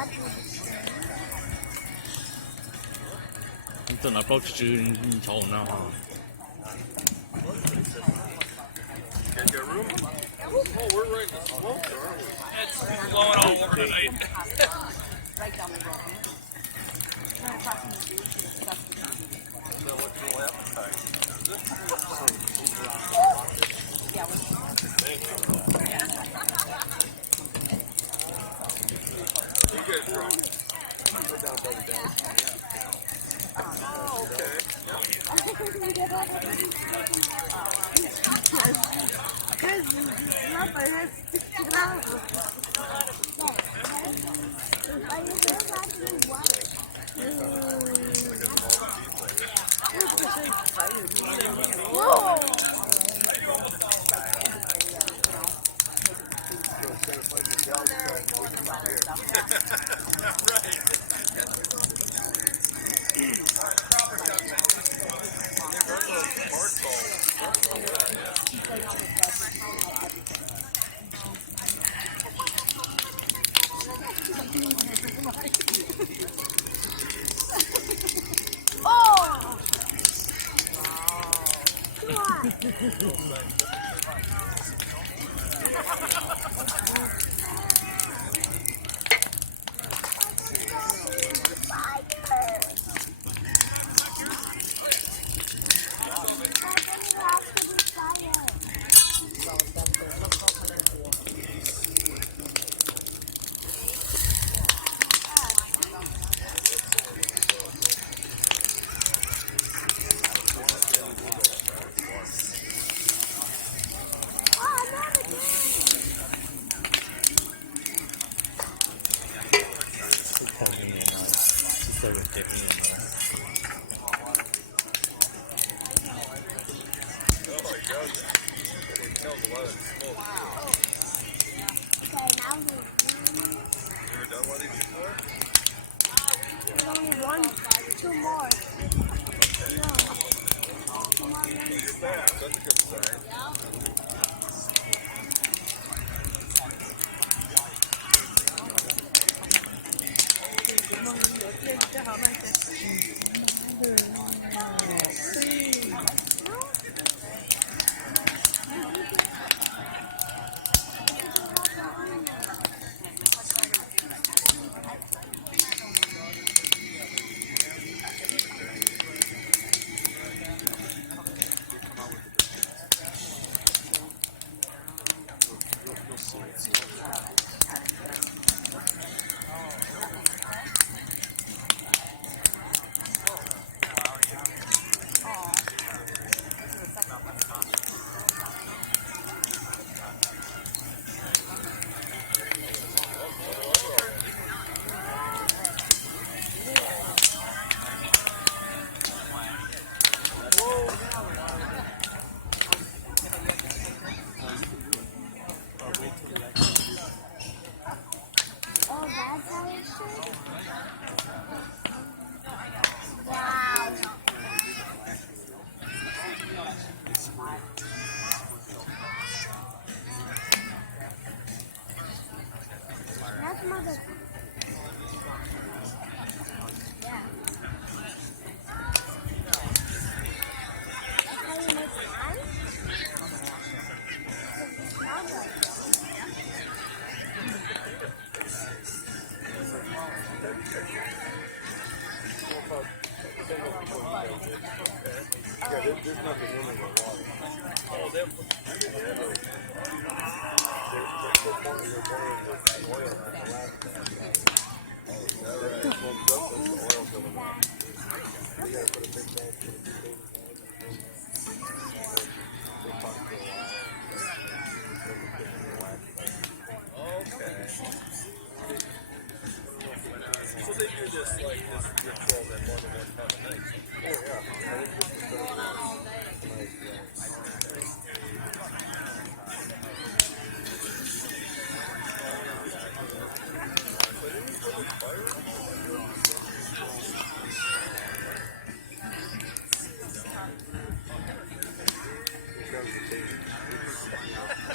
Ito na approach to Chao now. Got your room? Oh, we're right in the smoke, aren't we? It's blowing all over tonight. Right down the road. Right across from the beach. That looks real appetizing, does it? Yeah, Thank you. You guys drunk? We're down by the dam. Oh, okay.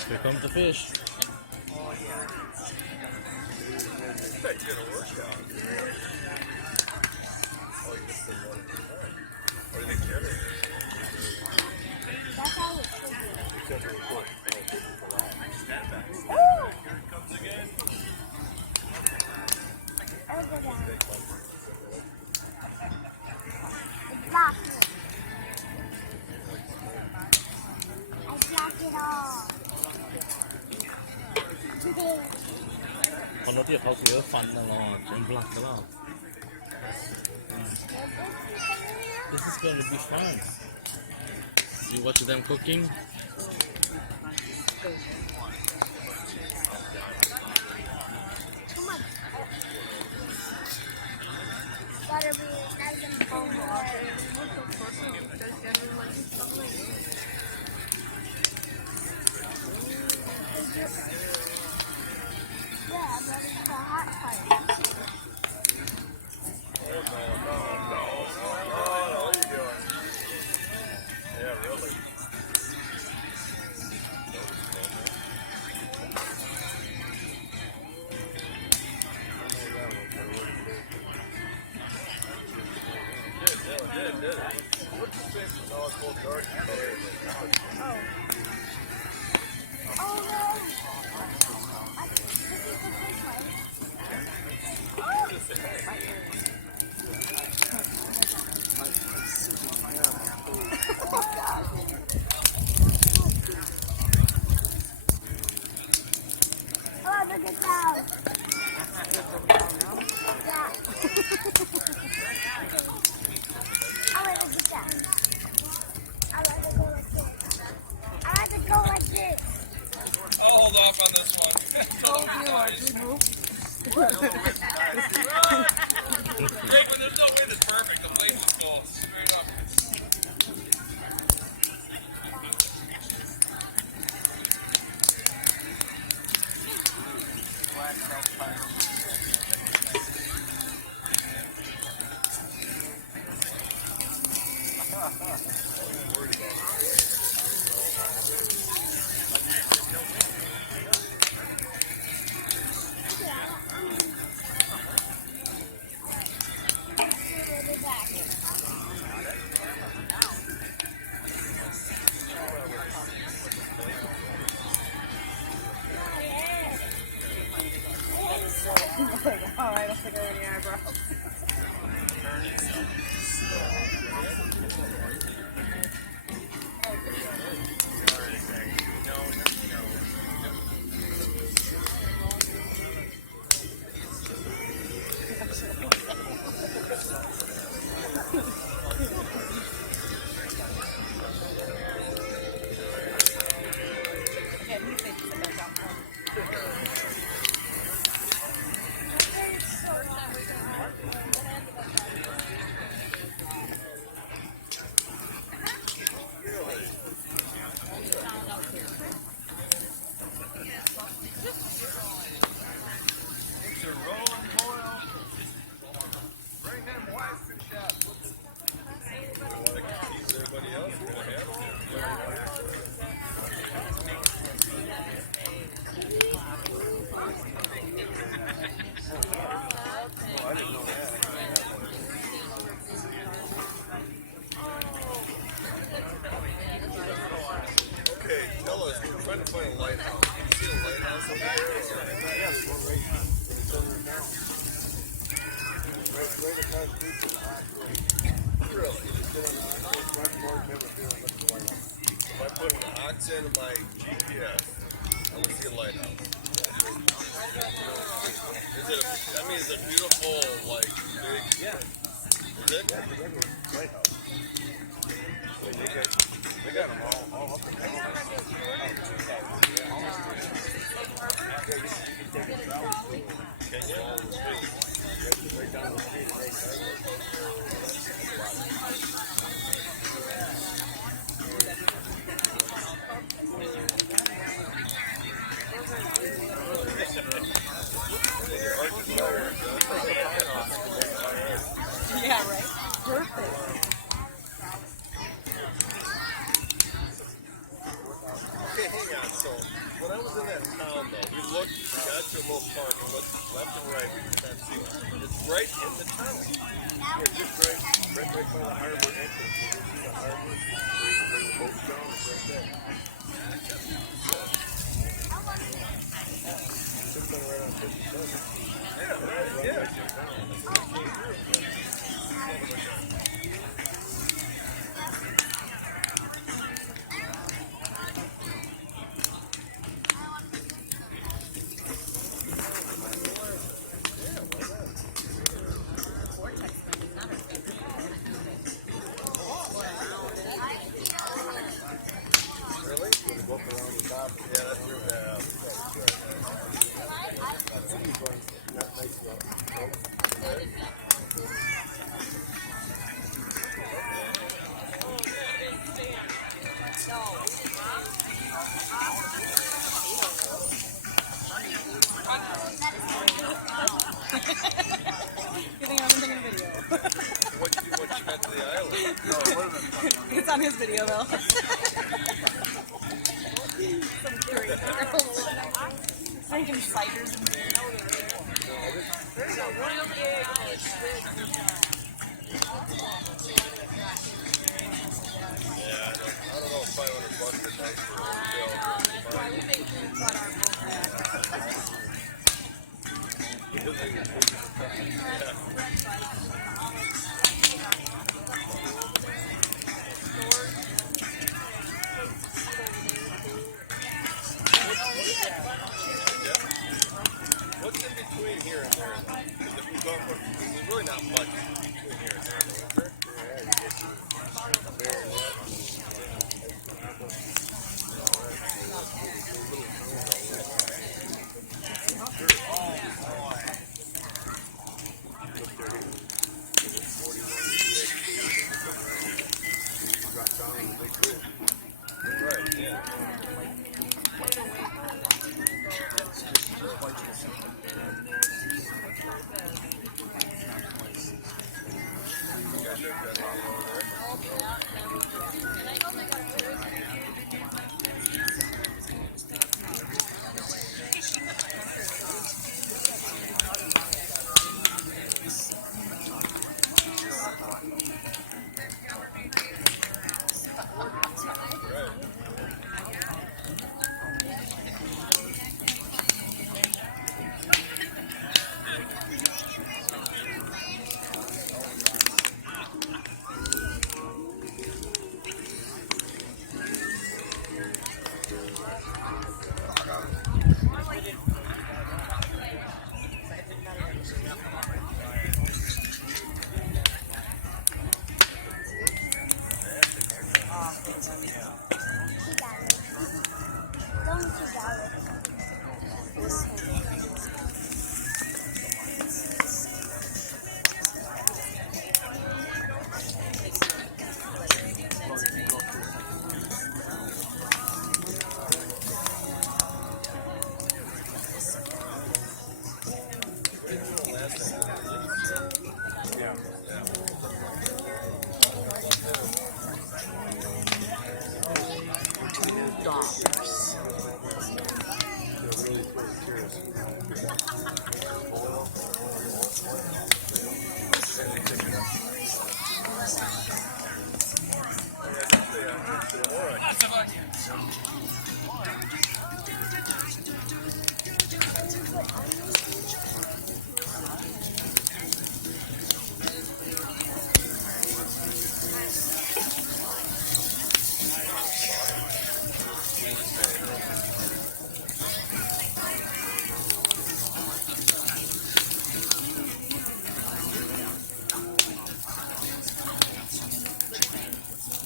Here comes the fish. Hey, That's gonna work out. Oh, you missed the one. What do you think the other? That's how it should be. Because of the foot. Oh! I'll go down. It's locked. I blocked it all. คนรถที่เขาคือฟันตลอดจนบลักตลอด This is going to be fun. You watch them cooking. Too much. Gotta be nice and full. Yeah, but it's a hot fire. What are you doing? Yeah, really. Did. What's the sense of all full dark? Oh. Oh no! This is the first one. Oh! Oh, look at that! Yeah. I like to get that. I like to go like this. I like to go like this. I'll hold off on this one. Jacob, there's no way that's perfect. The blade just go straight up. Alright, I'll stick it in your eyebrow. trying to find a lighthouse. You see a lighthouse over there? Yeah, there's one right in the center of town. Right across the street from the hospital. Really? You sit on the hospital front porch, never feel like the lighthouse. If I put an ox into my GPS, I will see a lighthouse. Is it I mean, it's a beautiful, like, big... Yeah. Is it? Yeah, it's a regular lighthouse. They got them all up and down. Right down the street, right yeah, right? Perfect. Okay, hang on. So, when I was in that town, though, we got to a little park and look left and right. You cannot see it. It's right in the town. Yeah, just right by the harbor entrance. You see the harbor where you bring the boats down. It's right there. Should have been right on 57. Yeah, right. Yeah. Really? Gonna go up around the top. Yeah, that's your bad. Nice You think I'm taking a video? What you got to the island? It's on his video though. Some great girls. Drinking ciders and beer. Yeah, I don't know, $500 a night for a hotel. We make food on our boat. What's in between here and there? Because if we go for, there's really not much between here and there, though, is there? Yeah, you get the bear and that. Right, yeah.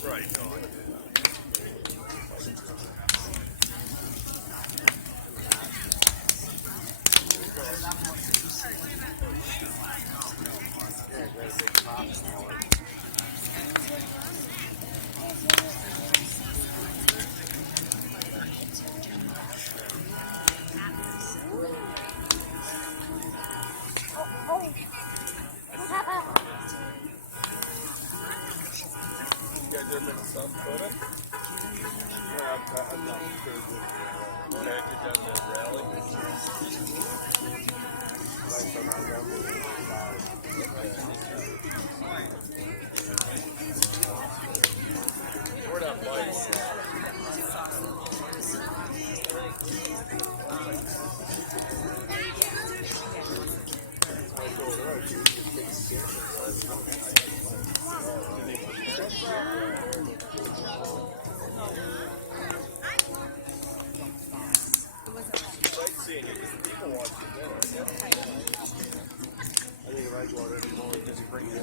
Right, no, We're not lice. Sightseeing it, people watching there. I think if I go out anymore, it doesn't bring it in.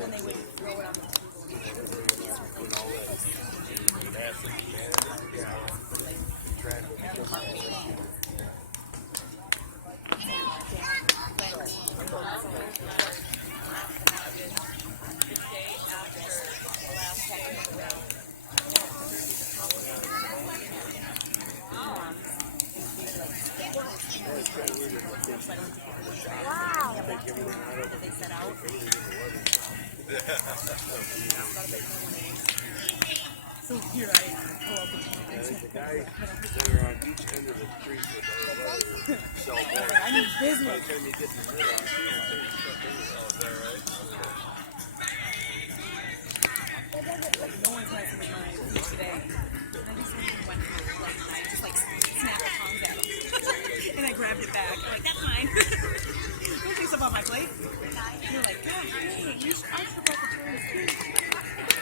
Wow. So here I pull up The guys that are on each end of the street with their cell phone. I need business. By the time you get to the middle, you see the same stuff anyway. Is that right? No one's messing with mine today. And I just went like I just like snapped the tongues at him. And I grabbed it back. I'm like, that's mine. Don't take stuff off my plate. You're like, God, hey, I should have brought the toys too.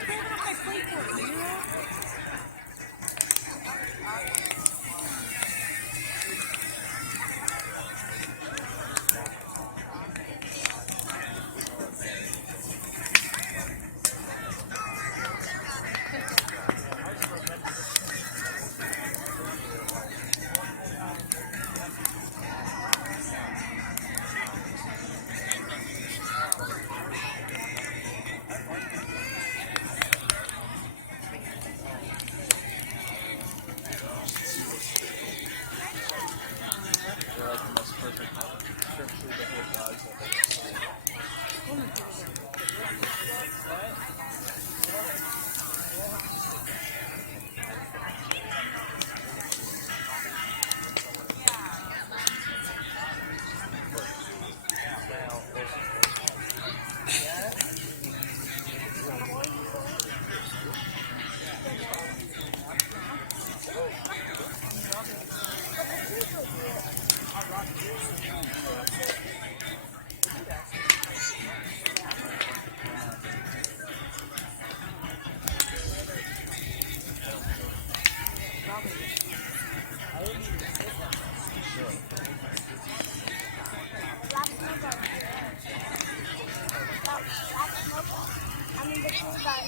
Grab it off my plate for it, you know? They're like the most perfect shrimp food the whole lives I've ever seen. Black smoker. Black smoker. I mean the cool guy.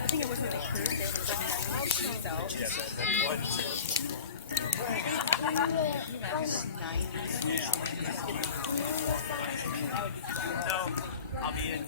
I think it was when they cruised, they were bringing the cheese out. I'll be in.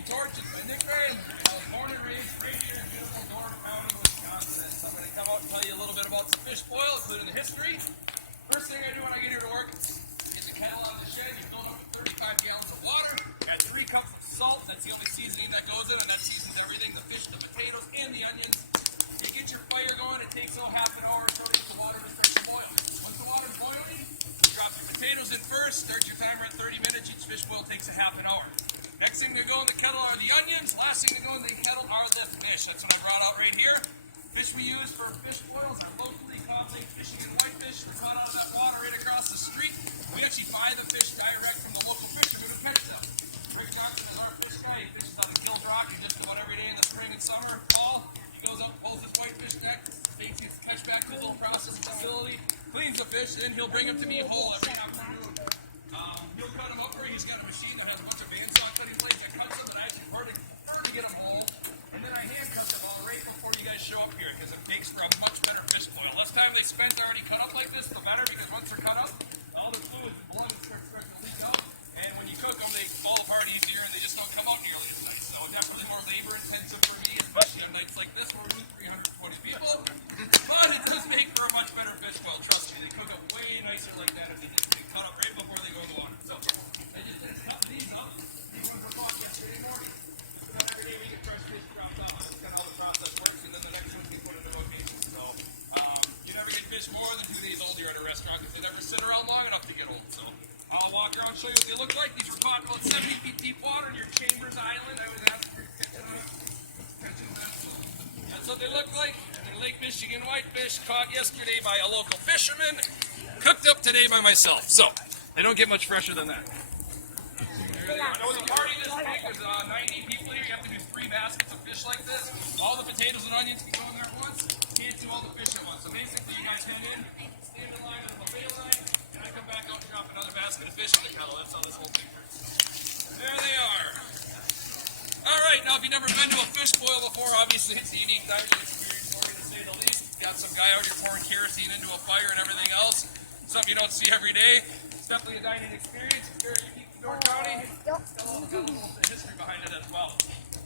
Smoky Torch is my nickname. I was born and raised right here in beautiful Door County, Wisconsin. So I'm going to come out and tell you a little bit about some fish spoil, including the history. First thing I do when I get here to work is get the kettle out of the shed. You fill it up with 35 gallons of water. Got 3 cups of salt. That's the only seasoning that goes in, and that seasons everything: the fish, the potatoes, and the onions. You get your fire going. It takes about half an hour or so to get the water to start to boil. Once the water's boiling, you drop your potatoes in first. Start your timer at 30 minutes. Each fish boil takes a half an hour. Next thing to go in the kettle are the onions. Last thing to go in the kettle are the fish. That's what I brought out right here. Fish we use for fish boils are locally caught lake fishing and whitefish. They're caught out of that water right across the street. We actually buy the fish direct from the local fishermen who catch them. Rick Johnson is our fish guy. He fishes out of Gills Rock. He just about every day in the spring and summer and fall. He goes up, pulls his whitefish net, takes his catch back to his little processing facility, cleans the fish, and then he'll bring them to me whole every afternoon. He'll cut them up where he's got a machine that has a bunch of bandsaw cutting blades that cuts them, and I actually prefer to get them whole. And then I hand cut them all right before you guys show up here, because it makes for a much better fish boil. Less time they spent already cut up like this, the better, because once they're cut up, all the fluids and blood starts to leak out. And when you cook them, they fall apart easier, and they just don't come out nearly as nice. So it's definitely more labor intensive for me, especially on nights like this where we're with 320 people. But it does make for a much better fish boil. Trust me, they cook up way nicer like that if they cut up right before they go in the water. So I just cut these up. These ones were caught yesterday morning. Not every day we get fresh fish dropped off. That's kind of how the process works. And then the next ones we put into rotation. So you never get fish more than 2 days old here at a restaurant because they never sit around long enough to get old. So I'll walk around and show you what they look like. These were caught about 70 feet deep water near Chambers Island. I was asked for catching them. That's what they look like. They're Lake Michigan whitefish caught yesterday by a local fisherman, cooked up today by myself. So they don't get much fresher than that. I know the party this week is 90 people here. You have to do 3 baskets of fish like this. All the potatoes and onions can go in there at once. You can't do all the fish at once. So basically, you guys come in, stand in line on the buffet line, and I come back out and drop another basket of fish in the kettle. That's how this whole thing works. There they are. All right, now if you've never been to a fish boil before, obviously it's a unique dining experience for you to say the least. Got some guy out here pouring kerosene into a fire and everything else. Something you don't see every day. It's definitely a dining experience. It's very unique to Door County. Got a little bit of history behind it as well.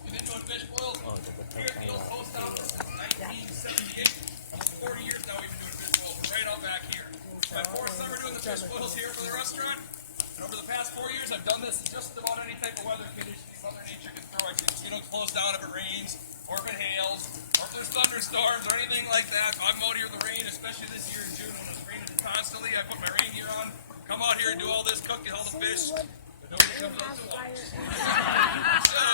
We've been doing fish boils here at the old post office since 1978. Almost 40 years now we've been doing fish boils right out back here. My 4th summer doing the fish boils here for the restaurant. And over the past 4 years, I've done this in just about any type of weather conditions Mother Nature can throw at you. So you don't close down if it rains, or if it hails, or if there's thunderstorms, or anything like that. I'm out here in the rain, especially this year in June when it's raining constantly. I put my rain gear on, come out here and do all this, cook all the fish. Nobody comes out to watch. So,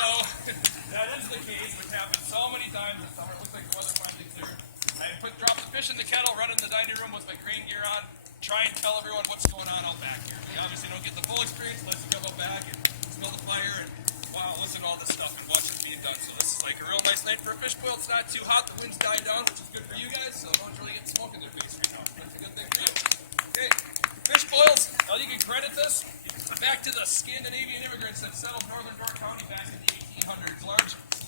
that is the case, which happens so many times in summer. It looks like the weather finally cleared. I drop the fish in the kettle, run in the dining room with my rain gear on, try and tell everyone what's going on out back here. We obviously don't get the full experience unless you go out back and smell the fire and wow, listen to all this stuff and watch it being done. So this is like a real nice night for a fish boil. It's not too hot, the wind's dying down, which is good for you guys, so no one's really getting smoke in their face right now. That's a good thing for you. Okay, fish boils, now you can credit this back to the Scandinavian immigrants that settled northern Door County back in the 1800s.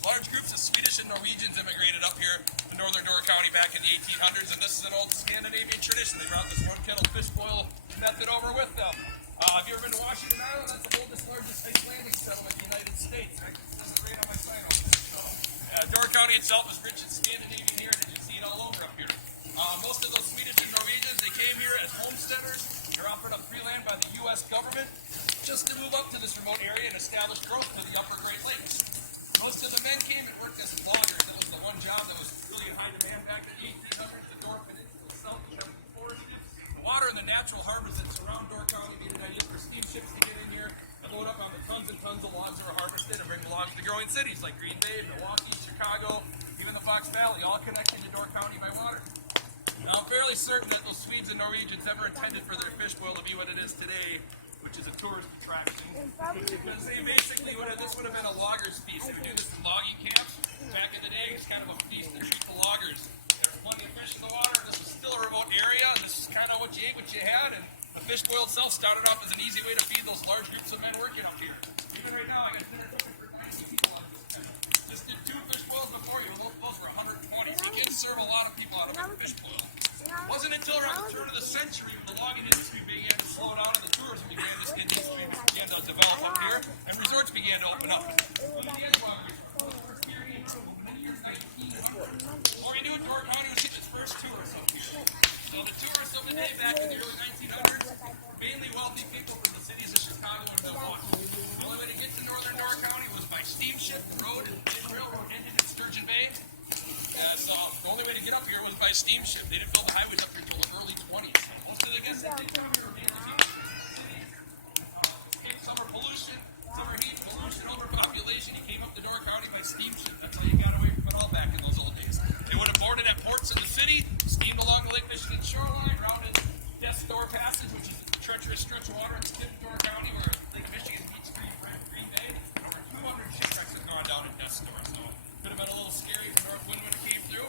Large groups of Swedish and Norwegians immigrated up here to northern Door County back in the 1800s, and this is an old Scandinavian tradition. They brought this one kettle fish boil method over with them. Have you ever been to Washington Island? That's the oldest, largest Icelandic settlement in the United States. This is right on my sign over there. So, Door County itself is rich in Scandinavian heritage. You see it all over up here. Most of those Swedish and Norwegians, they came here as homesteaders. They're offered up free land by the U.S. government just to move up to this remote area and establish growth to the upper Great Lakes. Most of the men came and worked as loggers. That was the one job that was really in high demand back in the 1800s. The Door Peninsula itself was heavily forested. The water in the natural harbors that surround Door County made it ideal for steamships to get in here and load up on the tons and tons of logs that were harvested and bring the logs to growing cities like Green Bay, Milwaukee, Chicago, even the Fox Valley, all connected to Door County by water. Now, I'm fairly certain that those Swedes and Norwegians never intended for their fish boil to be what it is today, which is a tourist attraction. Because they basically this would have been a logger's feast. They would do this in logging camps. Back in the day, it was kind of a feast to treat the loggers. There was plenty of fish in the water. This was still a remote area. This is kind of what you ate, what you had. And the fish boil itself started off as an easy way to feed those large groups of men working up here. Even right now, I got dinner cooking for 90 people on this tent. Just did 2 fish boils before you. Those were 120. So you can serve a lot of people out of a fish boil. It wasn't until around the turn of the century when the logging industry began to slow down and the tourism industry began to develop up here, and resorts began to open up. Before you knew it, Door County was getting its first tourists up here. So the tourists of the day back in the early 1900s were mainly wealthy people from the cities of Chicago and Milwaukee. The only way to get to northern Door County was by steamship. The railroad ended in Sturgeon Bay. So the only way to get up here was by steamship. They didn't build the highways up here until the early 20s. Most of the guests that did come here were mainly people from the cities. Summer pollution, summer heat, pollution, overpopulation. He came up to Door County by steamship. That's how you got away from it all back in those old days. They would have boarded at ports in the city, steamed along the Lake Michigan shoreline, rounded Death Store Passage, which is a treacherous stretch of water in the tip of Door County where Lake Michigan meets Green Bay. Over 200 shipwrecks have gone down in Death Store, so could have been a little scary if the north wind would have came through.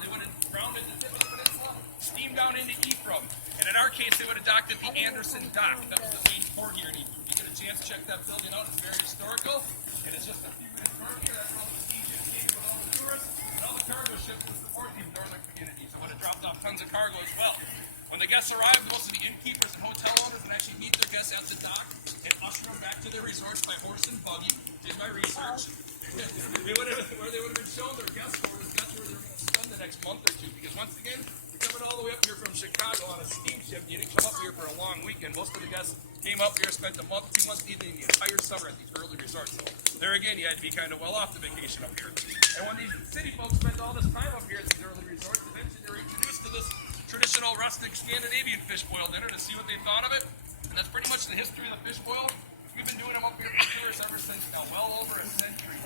They would have rounded the tip of the peninsula, steamed down into Ephraim, and in our case, they would have docked at the Anderson Dock. That was the main port here in Ephraim. You get a chance to check that building out. It's very historical, and it's just a few minutes north here. That's where all the steamships came with all the tourists, and all the cargo ships to support these northern communities. It would have dropped off tons of cargo as well. When the guests arrived, most of the innkeepers and hotel owners would actually meet their guests at the dock and usher them back to their resorts by horse and buggy. Did my research. Where they would have been shown their guest quarters, that's where they were going to spend the next month or two. Because once again, you're coming all the way up here from Chicago on a steamship. You didn't come up here for a long weekend. Most of the guests came up here, spent a month, 2 months, even the entire summer at these early resorts. So there again, you had to be kind of well off the vacation up here. And when these city folks spent all this time up here at these early resorts, eventually they were introduced to this traditional rustic Scandinavian fish boil dinner to see what they thought of it. And that's pretty much the history of the fish boil. We've been doing them up here for tourists ever since now, well over a century.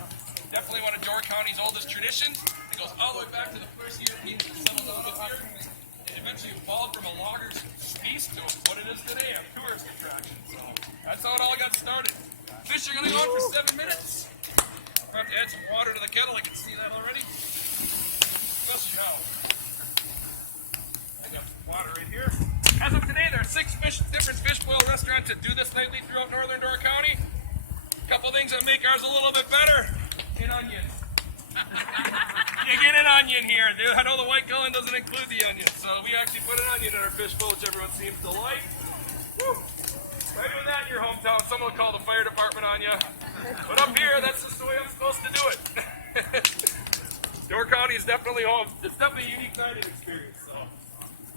Definitely one of Door County's oldest traditions. It goes all the way back to the first Europeans that settled down here. It eventually evolved from a logger's feast to what it is today, a tourist attraction. So that's how it all got started. Fish are going to go on for 7 minutes. I have to add some water to the kettle. I can see that already. Especially now. I got water right here. As of today, there are 6 different fish boil restaurants that do this nightly throughout northern Door County. A couple things that make ours a little bit better. An onion. You get an onion here, dude. I know the white gulling doesn't include the onion, so we actually put an onion in our fish bowl, which everyone seems to like. Woo. Try doing that in your hometown. Someone will call the fire department on you. But up here, that's just the way I'm supposed to do it. Door County is definitely home. It's definitely a unique dining experience. So.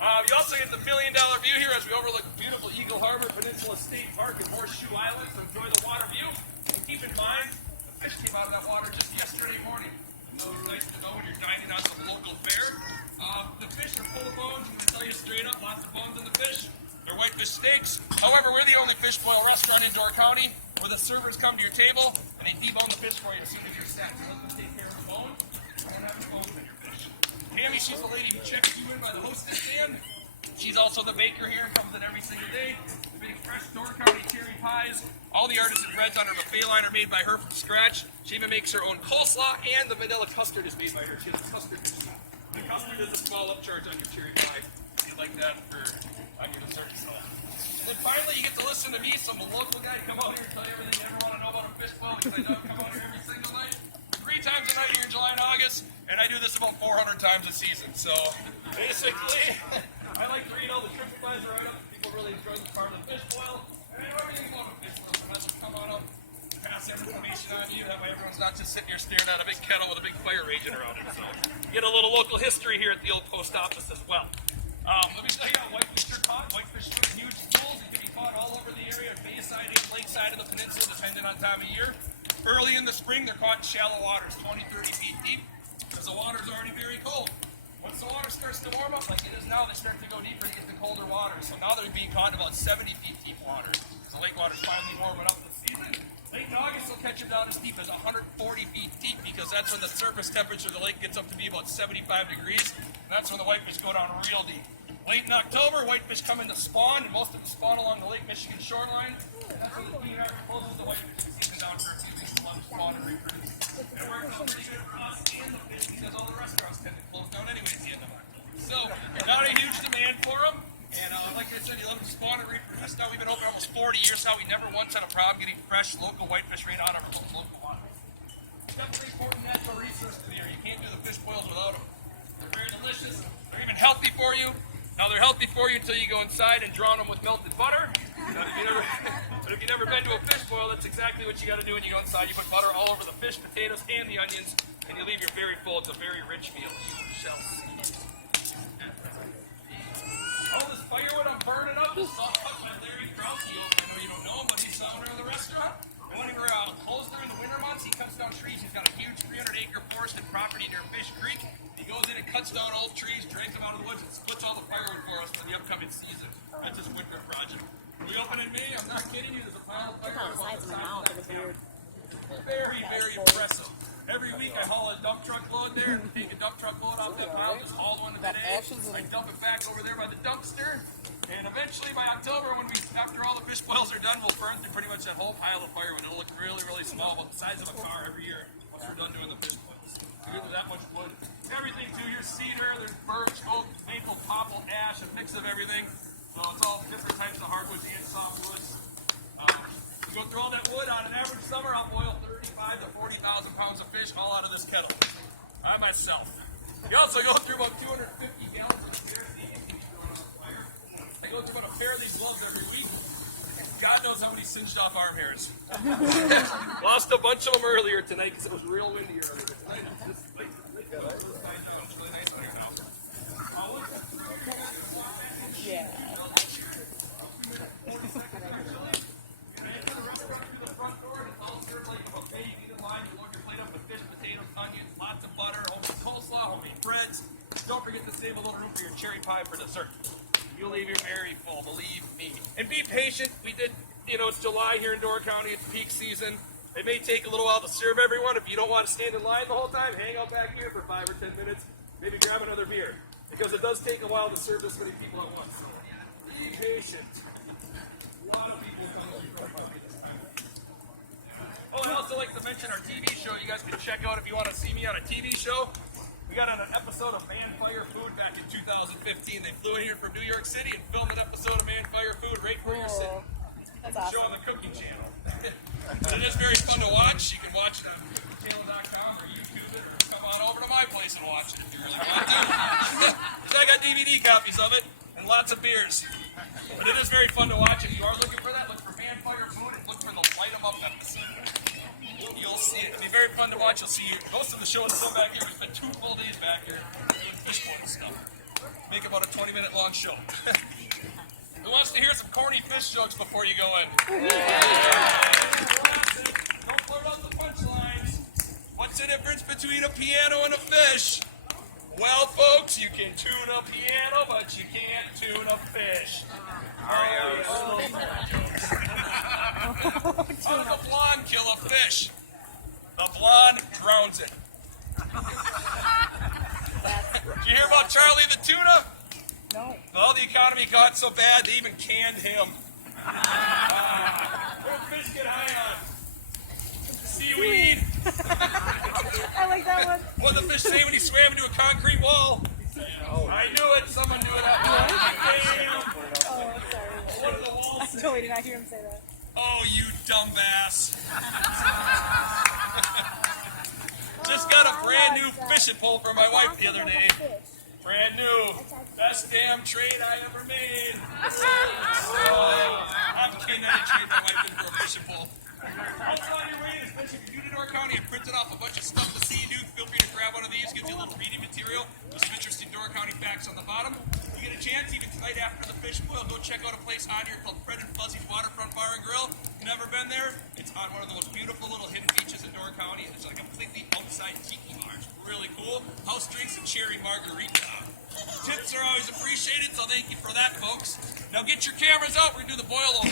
You also get the $1 million view here as we overlook beautiful Eagle Harbor, Peninsula State Park, and Horseshoe Island. So enjoy the water view. And keep in mind, the fish came out of that water just yesterday morning. So it's nice to know when you're dining on some local fare. The fish are full of bones. I'm going to tell you straight up, lots of bones in the fish. They're whitefish steaks. However, we're the only fish boil restaurant in Door County where the servers come to your table and they debone the fish for you as soon as you're set. So let them take care of the bone. You don't have any bones in your fish. Tammy, she's the lady who checks you in by the hostess stand. She's also the baker here and comes in every single day. Big fresh Door County cherry pies. All the artisan breads on her buffet line are made by her from scratch. She even makes her own coleslaw, and the vanilla custard is made by her. She has a custard machine. The custard is a small upcharge on your cherry pie. If you like that on your dessert. So. Then finally, you get to listen to me, some local guy, come out here and tell you everything you ever want to know about a fish boil, because I don't come out here every single night. 3 times a night here in July and August, and I do this about 400 times a season. So basically, I like to read all the TripAdvisor write-ups. People really enjoy this part of the fish boil. And I know everything about a fish boil, so I just come on up, pass information on you. That way everyone's not just sitting here staring at a big kettle with a big fire raging around it. So you get a little local history here at the old post office as well. Let me tell you how whitefish are caught. Whitefish swim in huge pools. It can be caught all over the area, bayside and lakeside of the peninsula, depending on time of year. Early in the spring, they're caught in shallow waters, 20, 30 feet deep, because the water's already very cold. Once the water starts to warm up, like it is now, they start to go deeper to get the colder water. So now they're being caught in about 70 feet deep water. So lake water's finally warming up this season. Late in August, they'll catch them down as deep as 140 feet deep, because that's when the surface temperature of the lake gets up to be about 75 degrees. And that's when the whitefish go down real deep. Late in October, whitefish come in to spawn, and most of them spawn along the Lake Michigan shoreline. And that's when the Queen River closes the whitefish season down for a few weeks to let them spawn and reproduce. And it works out pretty good for us and the fish, because all the restaurants tend to close down anyway at the end of October. So, not a huge demand for them. And like I said, you let them spawn and reproduce. Now we've been open almost 40 years now. We never once had a problem getting fresh local whitefish right out of our local water. Definitely important natural resource to the area. You can't do the fish boils without them. They're very delicious. They're even healthy for you. Now they're healthy for you until you go inside and drown them with melted butter. But if you've never been to a fish boil, that's exactly what you got to do when you go inside. You put butter all over the fish, potatoes, and the onions, and you leave your berry full. It's a very rich meal. You shall see. All this firewood I'm burning up is all cut by Larry Krause. I know you don't know him, but he's the owner of the restaurant. And when we're closed during the winter months, he cuts down trees. He's got a huge 300-acre forested property near Fish Creek. He goes in and cuts down old trees, drags them out of the woods, and splits all the firewood for us for the upcoming season. That's his winter project. We open in May. I'm not kidding you. There's a pile of firewood. The sides of my mouth is weird. Very, very impressive. Every week I haul a dump truck load there, take a dump truck load off that pile, just haul one today. I dump it back over there by the dumpster, and eventually by October, after all the fish boils are done, we'll burn through pretty much that whole pile of firewood. It'll look really, really small, about the size of a car every year once we're done doing the fish boils. We get that much wood. Everything too. Here's cedar, there's birch, oak, maple, popple, ash, a mix of everything. So it's all different types of hardwoods and softwoods. We go through all that wood. On an average summer, I'll boil 35,000 to 40,000 pounds of fish all out of this kettle by myself. You also go through about 250 gallons of kerosene. I go through about a pair of these gloves every week. God knows how many singed off arm hairs. Lost a bunch of them earlier tonight because it was real windy earlier. Tonight it's just nice. It's really nice out here now. Yeah. Lots of butter, homemade coleslaw, homemade breads. Don't forget to save a little room for your cherry pie for dessert. You'll leave your berry full, believe me. And be patient. It's July here in Door County. It's peak season. It may take a little while to serve everyone. If you don't want to stand in line the whole time, hang out back here for 5 or 10 minutes. Maybe grab another beer. Because it does take a while to serve this many people at once. So be patient. A lot of people come to this time. Oh, I'd also like to mention our TV show. You guys can check out if you want to see me on a TV show. We got on an episode of Man Fire Food back in 2015. They flew in here from New York City and filmed an episode of Man Fire Food right where you're sitting. That's Show on awesome. the Cooking Channel. It is very fun to watch. You can watch it on cookiechannel.com or YouTube it, or come on over to my place and watch it if you really want to. So I got DVD copies of it and lots of beers. But it is very fun to watch. If you are looking for that, look for Man Fire Food and look for the Light 'em Up episode. You'll see it. It'll be very fun to watch. You'll see most of the show is still back here. We spent 2 full days back here doing fish boil stuff. Make about a 20-minute long show. Who wants to hear some corny fish jokes before you go in? Don't blurt out the punchlines. What's the difference between a piano and a fish? Well, folks, you can tune a piano, but you can't tune a fish. How does a blonde kill a fish? The blonde drowns it. Did you hear about Charlie the tuna? No. Well, the economy got so bad they even canned him. What do fish get high on? Seaweed. I like that one. What did the fish say when he swam into a concrete wall? I knew it. Someone knew it. Oh, I'm sorry. What did the wall I say? totally did not hear him say that. Oh, you dumbass. Just got a brand new fishing pole for my wife the other day. Brand new. Best damn trade I ever made. I'm kidding. I didn't trade my wife in for a fishing pole. Also on your way is fishing. If you did Door County and printed off a bunch of stuff to see you do, feel free to grab one of these. Gives you a little reading material with some interesting Door County facts on the bottom. You get a chance, even tonight after the fish boil, go check out a place on here called Fred and Fuzzy's Waterfront Bar and Grill. Never been there? It's on one of the most beautiful little hidden beaches in Door County. It's like a completely outside tiki bar. It's really cool. House drinks and cherry margarita. Tips are always appreciated, so thank you for that, folks. Now get your cameras out. We're going to do the boil over.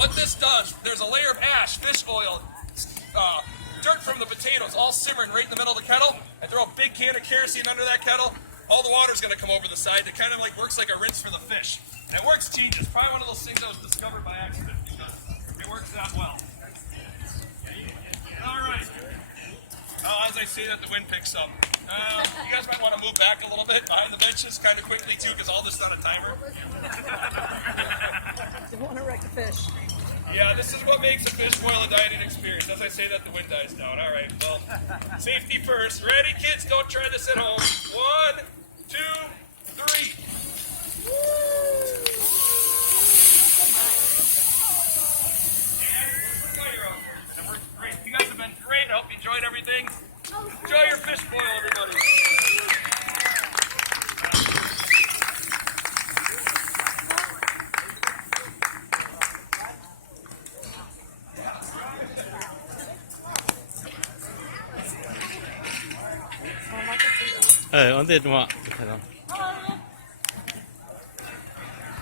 What this does, there's a layer of ash, fish oil, dirt from the potatoes, all simmering right in the middle of the kettle. I throw a big can of kerosene under that kettle. All the water's going to come over the side. It kind of like works like a rinse for the fish. And it works genius. Probably one of those things that was discovered by accident because it works that well. All right. As I say that, the wind picks up. You guys might want to move back a little bit behind the benches kind of quickly too, because all this is on a timer. Don't want to wreck the fish. Yeah, this is what makes a fish boil a dining experience. As I say that, the wind dies down. All right, well, safety first. Ready, kids? Don't try this at home. 1, 2, 3. Great. You guys have been great. I hope you enjoyed everything. Enjoy your fish boil, everybody. 언제 좀 와.